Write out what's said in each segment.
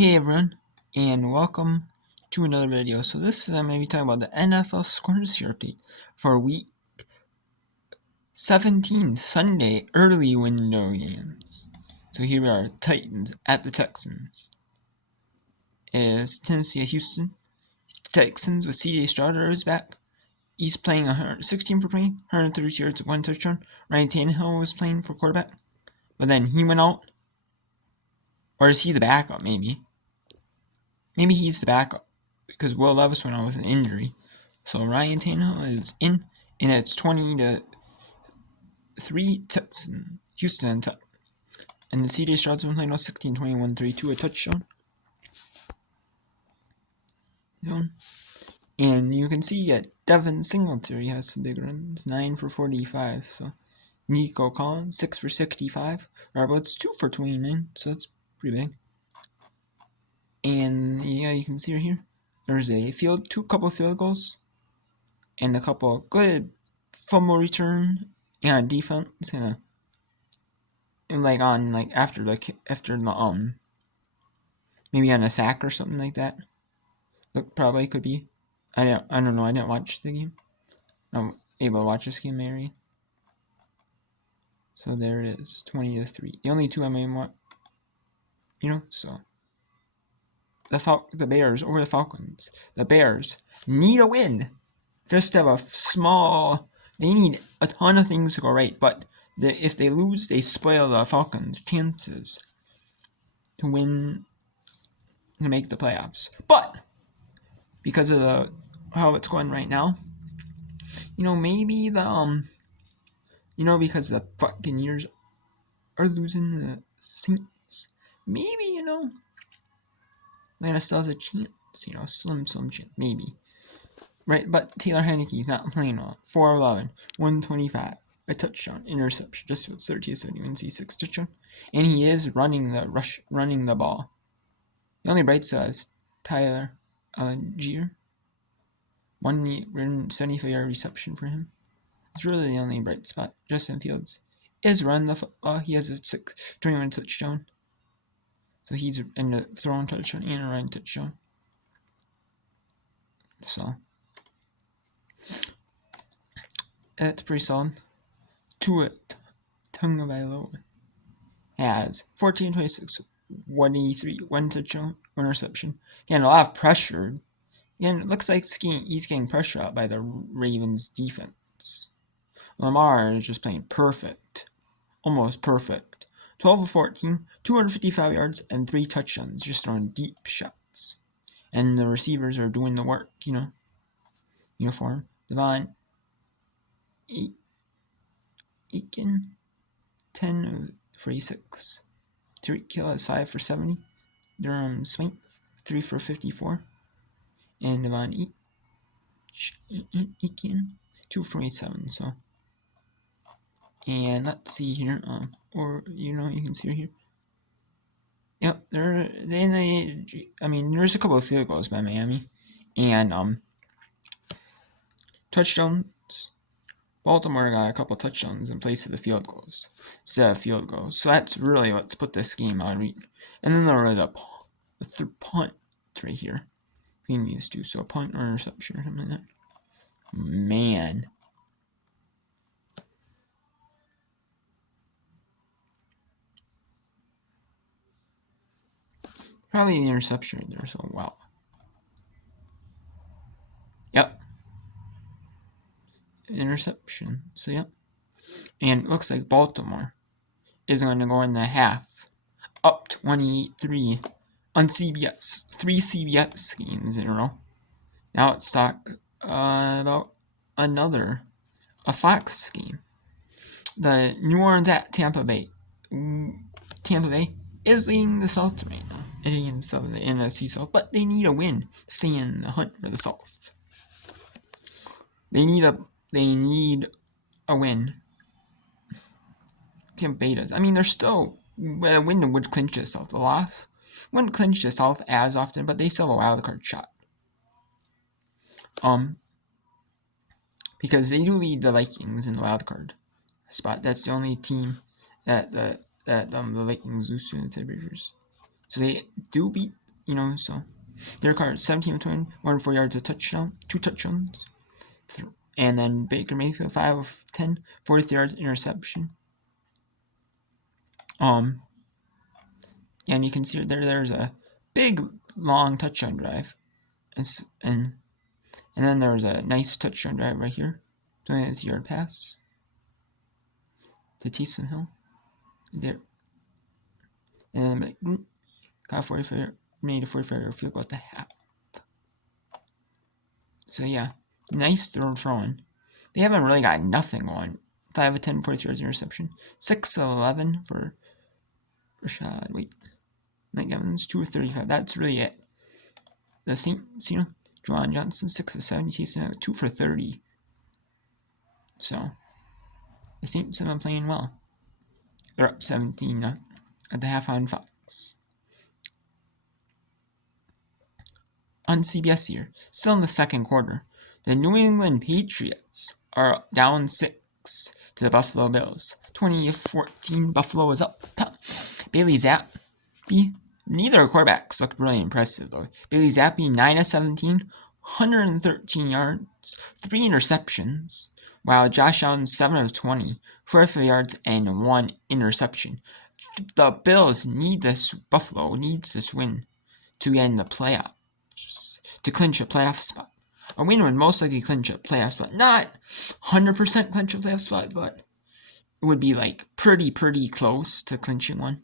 Hey everyone, and welcome to another video. So this is I'm going to be talking about the NFL scores here update for week 17, Sunday, early window games. So here we are, Titans at the Texans. Is Tennessee at Houston. Texans with C.J. Stroud is back. He's playing 116 for 20, 130 yards, 1 touchdown. Ryan Tannehill was playing for quarterback, but then he went out. Or is he the backup, maybe? Maybe he's the backup, because Will Levis went out with an injury. So Ryan Tannehill is in, and it's 20-3 Houston. And the C.J. Stroud's been playing 16, 21, 3-2, a touchdown. And you can see that Devin Singletary has some big runs, 9 for 45. So Nico Collins, 6 for 65. Roberts, 2 for 29. So that's pretty big. And yeah, you can see right here, there's a couple field goals, and a couple good fumble return and defense, and after the maybe on a sack or something like that. Look, probably could be. I don't know. I didn't watch the game. I'm able to watch this game, Mary. So there it is, 20-3. The only two I may want, So the Bears over the Falcons. The Bears need a win. Just have they need a ton of things to go right, but if they lose, they spoil the Falcons' chances to win, to make the playoffs. But because of how it's going right now, maybe because the Buccaneers are losing the Saints, maybe Atlanta still has a chance, slim chance, maybe. Right, but Taylor Heinicke's not playing well. 4-11, 125, a touchdown, interception, just 30-71, C6 touchdown, and he is running the ball. The only bright side is Tyler Gier. 175-yard reception for him. It's really the only bright spot. Justin Fields is run the football. He has a 21 touchdown. So he's in the throwing touchdown and a running touchdown. So that's pretty solid. Tua Tagovailoa has 14-26, 183, 1 touchdown, 1 reception. Again, a lot of pressure. Again, it looks like he's getting pressure out by the Ravens defense. Lamar is just playing perfect. Almost perfect. 12-14, 255 yards, and 3 touchdowns, just throwing deep shots. And the receivers are doing the work, Uniform. Devon Aiken, 10-46. Tyreek Hill has 5 for 70. Durham Smith, 3 for 54. And Devon Aiken, 2 for 27. So, and let's see here. You can see right here. Yep, there's a couple of field goals by Miami, and touchdowns. Baltimore got a couple touchdowns in place of the field goals, instead of field goals. So that's really what's put this game out of reach. And then there was a punt right here between these two. So a punt or interception or something like that. Man. Probably an interception right there, so wow. Yep. Interception. So yep. And it looks like Baltimore is going to go in the half, up 28-3 on CBS. 3 CBS games in a row. Now let's talk about a Fox game. The New Orleans at Tampa Bay. Tampa Bay is leading the South right now, against the NFC South, but they need a win. Stay in the hunt for the South. They need a win. Tampa Bay does. They're still a win would clinch the South. A loss wouldn't clinch the South as often, but they still have a wild card shot. Because they do lead the Vikings in the wild card spot. That's the only team that the Vikings lose to in the tiebreakers. So they do beat you know, so Derek Carr, 17 of 20, 104 yards, a touchdown, 2 touchdowns. And then Baker Mayfield, 5 of 10, 40 yards, interception. And you can see there's a big, long touchdown drive. And then there's a nice touchdown drive right here. 20-yard pass to Taysom Hill. There. And then group got 45, made a 45-yard field goal at the half. So yeah, nice throwing. They haven't really got nothing on. 5 of 10, 43 yards, interception. 6 of 11 for Rashad. Mike Evans, 2 of 35. That's really it. The Saints, Juwan Johnson, 6 of 7. Taysom 2 for 30. So the Saints have been playing well. They're up 17 at the half on Fox. On CBS here, still in the second quarter, the New England Patriots are down 6 to the Buffalo Bills. 20-14, Buffalo is up top. Bailey Zappi, neither quarterbacks looked really impressive though. Bailey Zappi, 9 of 17, 113 yards, 3 interceptions, while Josh Allen, 7 of 20, 45 yards, and 1 interception. The Bills need this, Buffalo needs this win to get in the playoffs, to clinch a playoff spot. A win would most likely clinch a playoff spot. Not 100% clinch a playoff spot, but it would be like pretty close to clinching one.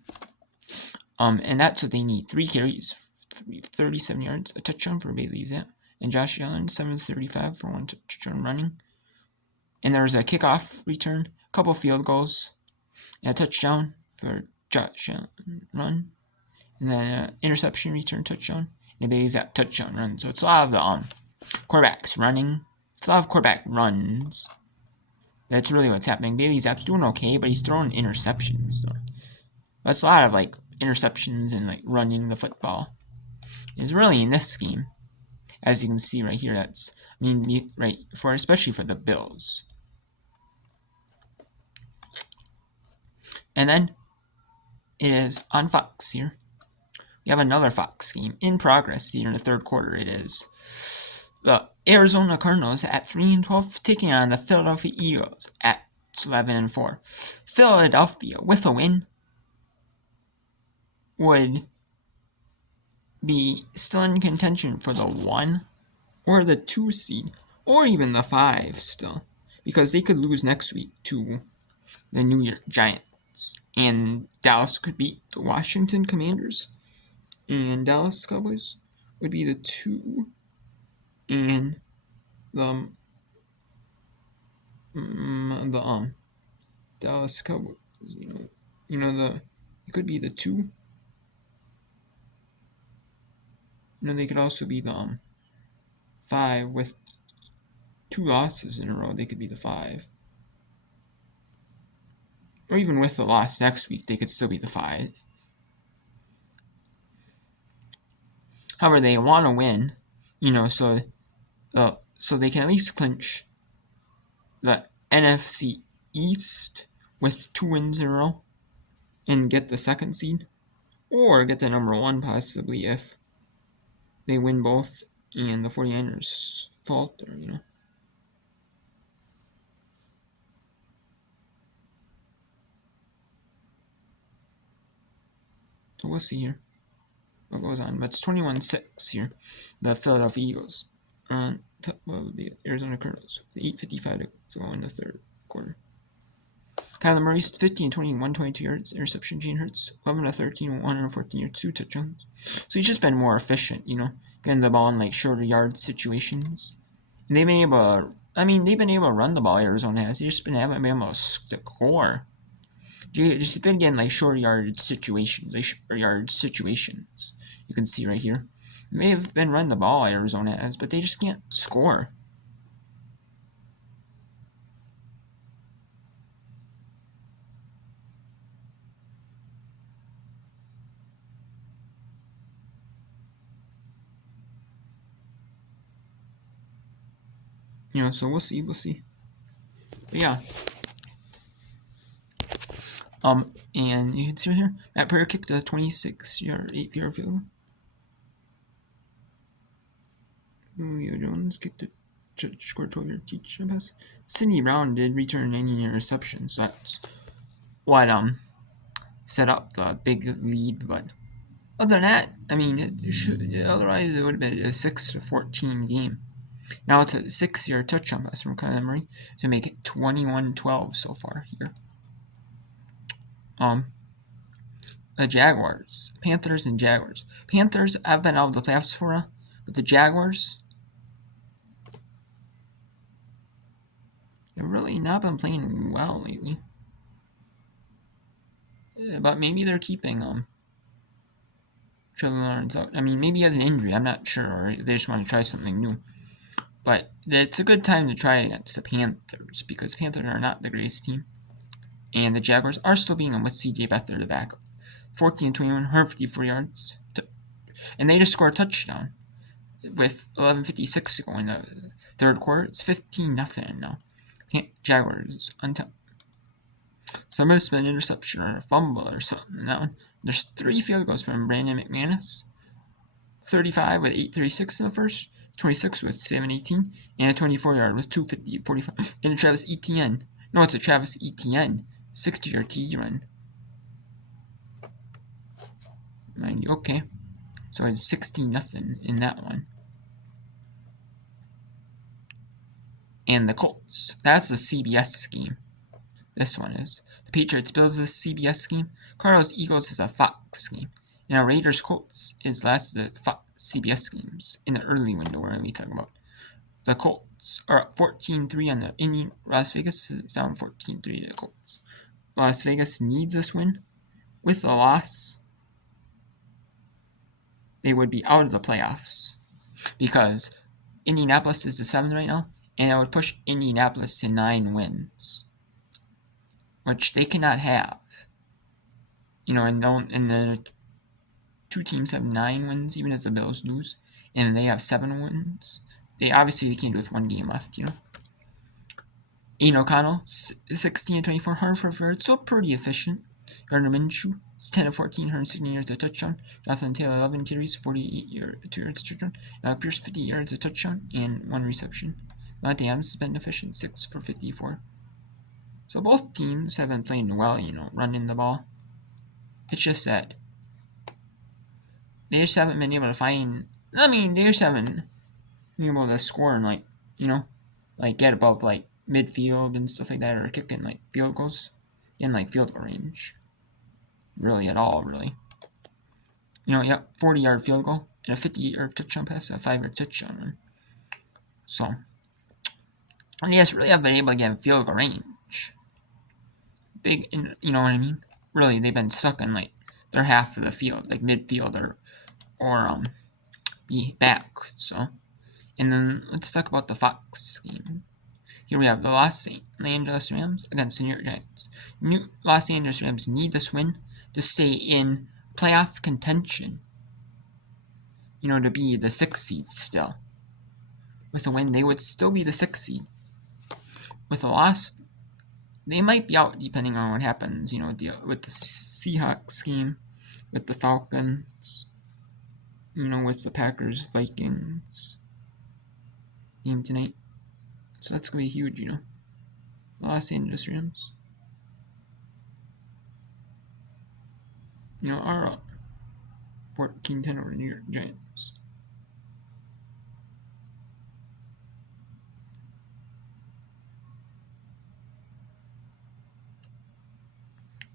And that's what they need. 3 carries, 37 yards, a touchdown for Bailey Zapp, and Josh Allen, 7-35 for 1 touchdown running. And there was a kickoff return, a couple field goals, and a touchdown for Josh Allen run, and then an interception return touchdown, and a Bailey Zapp touchdown run. So it's a lot of the quarterbacks running. It's a lot of quarterback runs. That's really what's happening. Bailey Zapp's doing okay, but he's throwing interceptions. So that's a lot of like interceptions and like running the football. It's really in this game, as you can see right here. That's right for especially for the Bills. And then it is on Fox here. We have another Fox game in progress here in the third quarter. It is the Arizona Cardinals at 3-12 taking on the Philadelphia Eagles at 11-4. Philadelphia with a win would be still in contention for the 1 or the 2 seed, or even the 5 still, because they could lose next week to the New York Giants, and Dallas could beat the Washington Commanders, and Dallas Cowboys would be the 2, and the Dallas Cowboys, it could be the 2. They could also be the 5 with 2 losses in a row. They could be the 5. Or even with the loss next week, they could still be the 5. However, they want to win, so they can at least clinch the NFC East with 2 wins in a row and get the 2nd seed, or get the number 1 possibly if they win both and the 49ers falter, So we'll see here what goes on. But it's 21-6 here. The Philadelphia Eagles on the Arizona Cardinals. 8:55 to go in the third quarter. Kyler Murray, 15-20, 122 yards. Interception. Jalen Hurts, 11-13, 114 yards, 2 touchdowns. So he's just been more efficient, getting the ball in like shorter yard situations. And they've been able to run the ball. Arizona has. They just haven't been able to score. Just been getting like short yard situations, You can see right here. They've been running the ball, Arizona has, but they just can't score. So we'll see. But yeah. And you can see right here, Matt Prater kicked a 26-yard, 8-yard field goal. Julio Jones kicked it, scored 12-yard touchdown pass. Sidney Brown did return 90 receptions. So that's what set up the big lead. But other than that, I mean, otherwise it would have been a 6-14 game. Now it's a 6-yard touchdown pass from Kyler Murray to make it 21-12 so far here. The Jaguars, Panthers, and Jaguars. Panthers have been out of the playoffs for a, but the Jaguars have really not been playing well lately. But maybe they're keeping Trevor Lawrence out. I mean, maybe he has an injury. I'm not sure, or they just want to try something new. But it's a good time to try against the Panthers because Panthers are not the greatest team, and the Jaguars are still being with C.J. Beathard the backup. 14-21, 154 yards, and they just scored a touchdown with 11:56 to go in the third quarter. It's 15-0 now. Jaguars until some must have been an interception or a fumble or something. That one. There's 3 field goals from Brandon McManus. 35 with 8:36 in the first, 26 with 7:18, and a 24-yard with 2:50:45. And a Travis Etienne. No, it's a Travis Etienne 60-yard TD run. Mind you, okay. So it's 16-0 in that one. And the Colts. That's the CBS scheme. This one is. The Patriots Bills is a CBS scheme. Cardinals Eagles is a Fox scheme. Now Raiders Colts is last of the Fox CBS schemes in the early window we're going to be talking about. The Colts are up 14-3 on the Indian. Las Vegas is down 14-3 to the Colts. Las Vegas needs this win. With a loss, they would be out of the playoffs because Indianapolis is the 7 right now, and it would push Indianapolis to 9 wins, which they cannot have. And the 2 teams have 9 wins, even as the Bills lose, and they have 7 wins. They obviously can't do with 1 game left, Aiden O'Connell, 16-24, 144. It's still pretty efficient. Gardner Minshew, 10-14, 116 yards a touchdown. Jonathan Taylor, 11 carries, 48 yards, 2 yards a touchdown. Pierce, 50 yards a touchdown and 1 reception. Davante Adams has been efficient, 6 for 54. So both teams have been playing well, running the ball. It's just that they just haven't been able to find. They just haven't been able to score and get above midfield and stuff like that, or kicking field goals in field goal range. Really at all, really. 40-yard field goal and a 50-yard touchdown pass, a 5-yard touchdown run. So, and they just really haven't been able to get in field goal range. Big, you know what I mean? Really, they've been stuck in their half of the field, midfield or be back. So, and then let's talk about the Fox scheme. Here we have the Los Angeles Rams against the New York Giants. Los Angeles Rams need this win to stay in playoff contention. To be the 6th seed still. With a win, they would still be the 6th seed. With a loss, they might be out depending on what happens, with the Seahawks game, with the Falcons, with the Packers-Vikings game tonight. So that's going to be huge, Los Angeles Rams. Are up 14-10 over the New York Giants.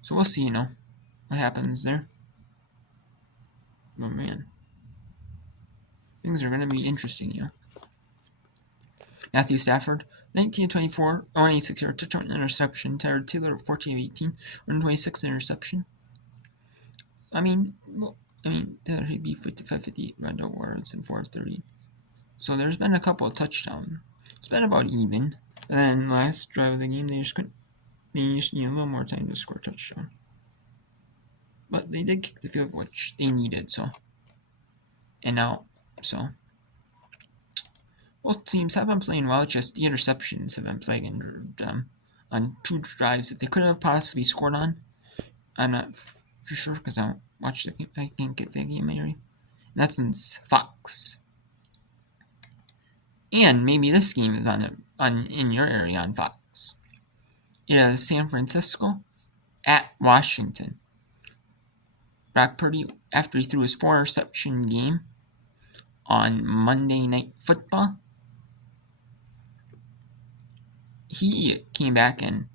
So we'll see, what happens there. Oh, man. Things are going to be interesting, Matthew Stafford, 19-24, 186-yard touchdown interception. Tyrod Taylor, 14-18, 126 interception. Taylor Higbee, 55-58, Randall Wards, and 430. So there's been a couple of touchdowns. It's been about even. And then last drive of the game, they just need a little more time to score a touchdown. But they did kick the field goal, which they needed, both teams have been playing well, just the interceptions have been plaguing them on 2 drives that they could have possibly scored on. I'm not for sure because I don't watch the game. I can't get the game area. That's in Fox. And maybe this game is on in your area on Fox. It is San Francisco at Washington. Brock Purdy, after he threw his 4-reception game on Monday Night Football, he came back and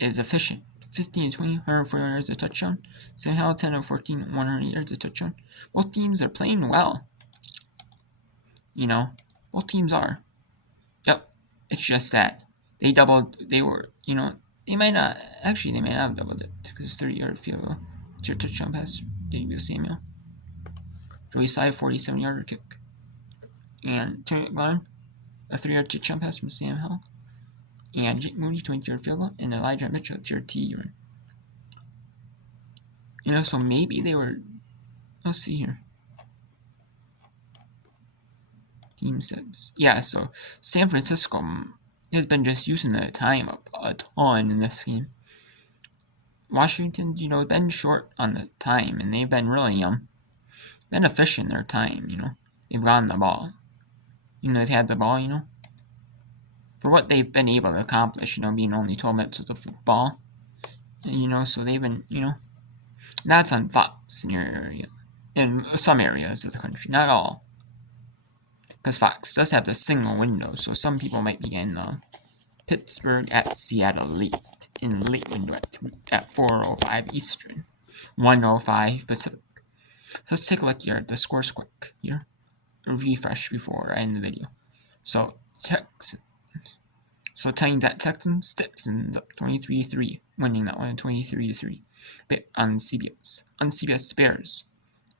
is efficient. 15 to 20, 104 yards, a touchdown. Sam Howell, 10 of 14, 100 yards, a touchdown. Both teams are playing well. You know, both teams are. Yep. It's just that they were, they might not have doubled it because 30-yard field goal. It's your touchdown pass. Debut Samuel. Joey Slye, 47-yarder kick. And Terry McLaurin, a 3-yard touchdown pass from Sam Howell. And Jake Moody, 20-yard field goal. And Elijah Mitchell, tier T run. So maybe they were. Let's see here. Team sets. Yeah, so San Francisco has been just using the time up a ton in this game. Washington, been short on the time, and they've been really been efficient in their time. They've gotten the ball. They've had the ball. For what they've been able to accomplish. Being only 12 minutes with the football. So they've been. That's on Fox in your area, in some areas of the country, not all. Because Fox does have the single window, so some people might be getting Pittsburgh at Seattle late window at 4:05 Eastern, 1:05 Pacific. So let's take a look here at the scores quick here. Refresh before I end the video. So Titans at Texans up 23-3, winning that one 23-3. On CBS. On CBS, Bears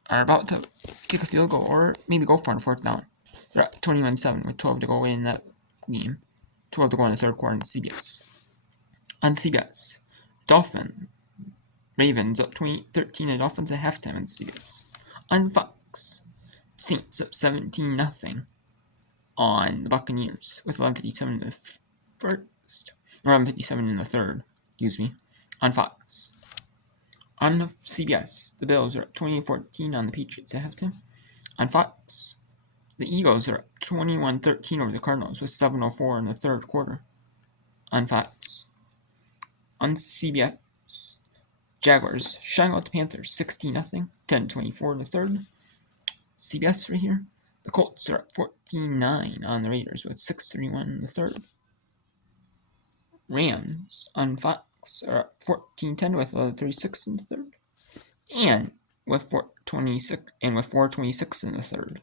are about to kick a field goal or maybe go for it on 4th down. They're at 21-7 with 12 to go in that game. 12 to go in the third quarter on CBS. On CBS, Ravens up 20-13 at Dolphins at halftime on CBS. On Fox, Saints up 17-0 on the Buccaneers with 11:57 in the first, or 11:57 in the third. Excuse me. On Fox. On CBS, the Bills are up 20-14 on the Patriots at halftime. On Fox, the Eagles are up 21-13 over the Cardinals with 7:04 in the third quarter. On Fox. On CBS, Jaguars shutting out the Panthers 16-0, 10-24 in the third. CBS right here, the Colts are up 14-9 on the Raiders with 6:31 in the third. Rams on Fox are up 14-10 with 11:36 in the third. And with 4:26 in the third,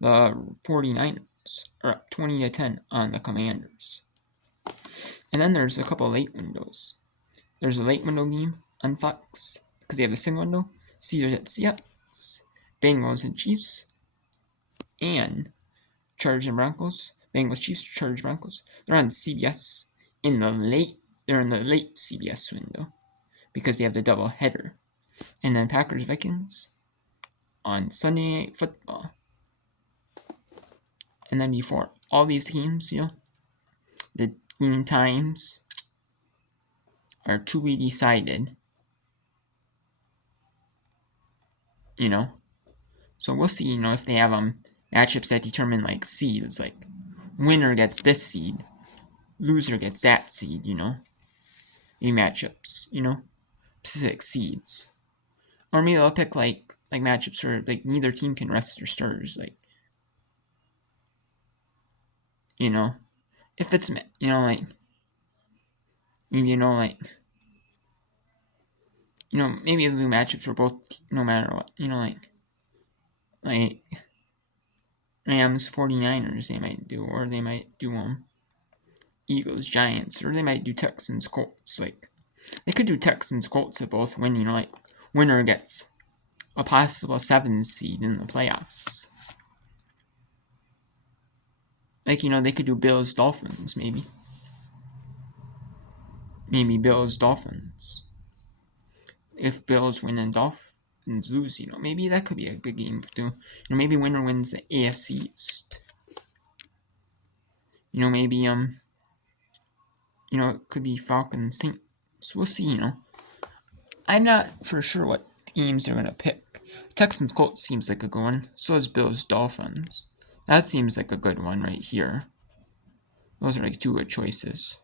the 49ers are up 20-10 on the Commanders. And then there's a couple late windows. There's a late window game on Fox because they have a single window. Steelers at Seahawks, Bengals and Chiefs, and Chargers and Broncos. Bengals, Chiefs, Chargers, Broncos. They're on CBS They're in the late CBS window because they have the double header. And then Packers, Vikings on Sunday Night Football. And then before all these games, the game times are to be decided. So we'll see, if they have matchups that determine like seeds, like winner gets this seed, loser gets that seed, Maybe matchups, specific seeds. Or maybe they'll pick like matchups where like neither team can rest their starters, like if it's maybe they'll do matchups where both no matter what, like Rams 49ers they might do, or they might do Eagles Giants, or they might do Texans Colts. Like they could do Texans Colts that both win, like winner gets a possible 7 seed in the playoffs. Like, they could do Bills Dolphins, maybe. Maybe Bills Dolphins. If Bills win and Dolphins lose, maybe that could be a big game to do. Maybe winner wins the AFC East. Maybe it could be Falcons Saints. We'll see, I'm not for sure what teams they're gonna pick. Texans Colts seems like a good one. So is Bills Dolphins. That seems like a good one right here. Those are like two good choices.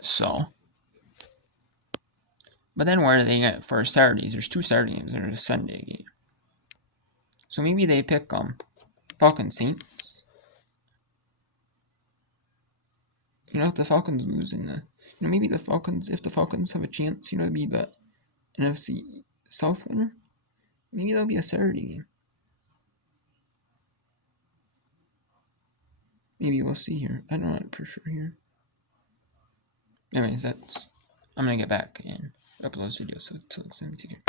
So. But then where do they get for Saturdays? There's 2 Saturday games. There's a Sunday game. So maybe they pick Falcons Saints. You know, if the Falcons lose in the, maybe the Falcons, if the Falcons have a chance, to be the NFC South winner, maybe that'll be a Saturday game. Maybe we'll see here. I don't know for sure here. Anyways, I'm gonna get back and upload this video, so till next time, take care.